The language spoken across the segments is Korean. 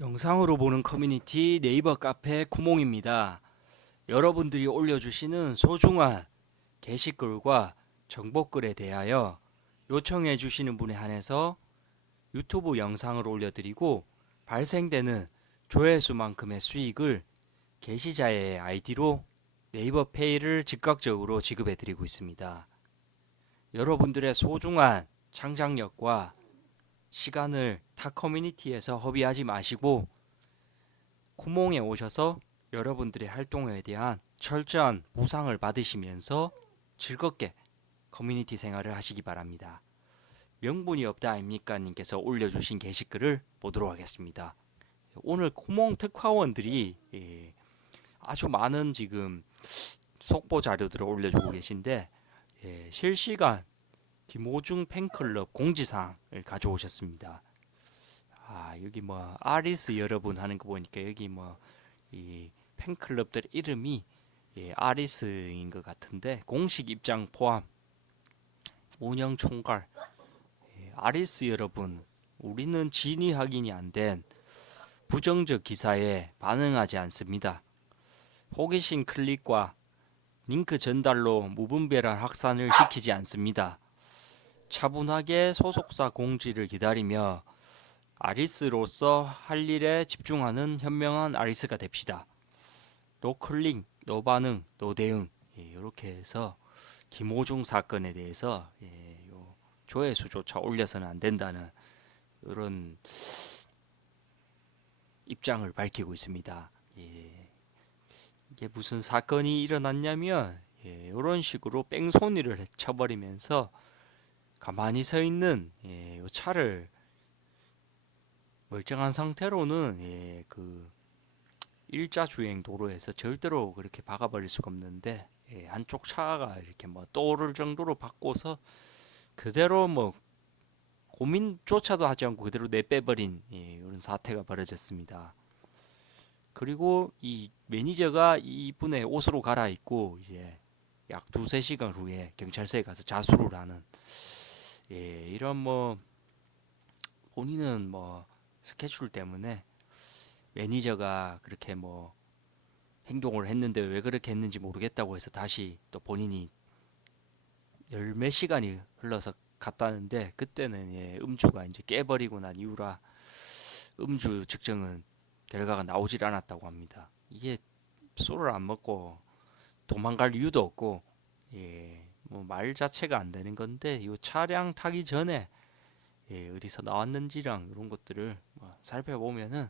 영상으로 보는 커뮤니티 네이버 카페 구몽입니다. 여러분들이 올려주시는 소중한 게시글과 정보글에 대하여 요청해 주시는 분에 한해서 유튜브 영상을 올려드리고 발생되는 조회수만큼의 수익을 게시자의 아이디로 네이버 페이를 즉각적으로 지급해 드리고 있습니다. 여러분들의 소중한 창작력과 시간을 타 커뮤니티에서 허비하지 마시고 쿠몽에 오셔서 여러분들의 활동에 대한 철저한 보상을 받으시면서 즐겁게 커뮤니티 생활을 하시기 바랍니다. 명분이 없다 아닙니까 님께서 올려주신 게시글을 보도록 하겠습니다. 오늘 쿠몽 특화원들이 예, 아주 많은 지금 속보 자료들을 올려주고 계신데 예, 실시간 김호중 팬클럽 공지사항을 가져오셨습니다. 아 여기 뭐 아리스 여러분 하는 거 보니까 여기 뭐 이 팬클럽들 이름이 예, 아리스인 것 같은데 공식 입장 포함 운영 총괄 예, 아리스 여러분 우리는 진위 확인이 안 된 부정적 기사에 반응하지 않습니다. 호기심 클릭과 링크 전달로 무분별한 확산을 시키지 않습니다. 차분하게 소속사 공지를 기다리며 아리스로서 할 일에 집중하는 현명한 아리스가 됩시다. 노클릭, 노반응, 노대응 예, 이렇게 해서 김호중 사건에 대해서 예, 요 조회수조차 올려서는 안 된다는 이런 입장을 밝히고 있습니다. 예, 이게 무슨 사건이 일어났냐면 예, 이런 식으로 뺑소니를 쳐버리면서 가만히 서 있는 예, 요 차를 멀쩡한 상태로는 예, 그 일자 주행 도로에서 절대로 그렇게 박아버릴 수가 없는데 예, 한쪽 차가 이렇게 뭐 떠오를 정도로 바꿔서 그대로 뭐 고민조차도 하지 않고 그대로 내빼버린 예, 이런 사태가 벌어졌습니다. 그리고 이 매니저가 이분의 옷으로 갈아입고 이제 약 두세 시간 후에 경찰서에 가서 자수를 하는 예, 이런 뭐 본인은 뭐 스케줄 때문에 매니저가 그렇게 뭐 행동을 했는데 왜 그렇게 했는지 모르겠다고 해서 다시 또 본인이 열 몇 시간이 흘러서 갔다는데 그때는 예, 음주가 이제 깨버리고 난 이후라 음주 측정은 결과가 나오질 않았다고 합니다. 이게 술을 안 먹고 도망갈 이유도 없고 예, 뭐 말 자체가 안 되는 건데 이 차량 타기 전에 예, 어디서 나왔는지랑 이런 것들을 뭐 살펴보면은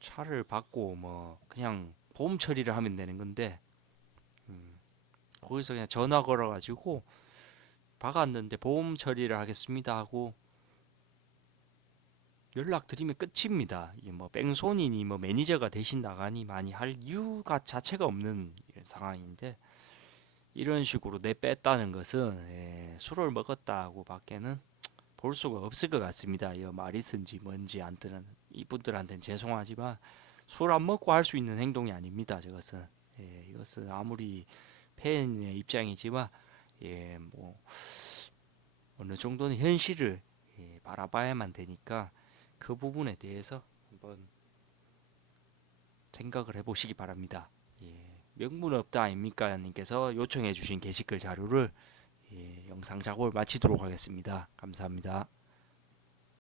차를 받고 뭐 그냥 보험 처리를 하면 되는 건데 음, 거기서 그냥 전화 걸어 가지고 박았는데 보험 처리를 하겠습니다 하고 연락 드리면 끝입니다. 이게 뭐 뺑소니니 뭐 매니저가 대신 나가니 많이 할 이유가 자체가 없는 상황인데 이런 식으로 내 뺐다는 것은 예, 술을 먹었다고 밖에는 볼 수가 없을 것 같습니다. 이 마리스인지 뭔지 안뜨는 이분들한테는 죄송하지만 술 안 먹고 할 수 있는 행동이 아닙니다. 저것은 예, 이것은 아무리 팬의 입장이지만 예, 뭐 어느 정도는 현실을 예, 바라봐야만 되니까 그 부분에 대해서 한번 생각을 해보시기 바랍니다. 예, 명분 없다 아닙니까? 님께서 요청해 주신 게시글 자료를 예, 영상 작업을 마치도록 하겠습니다. 감사합니다.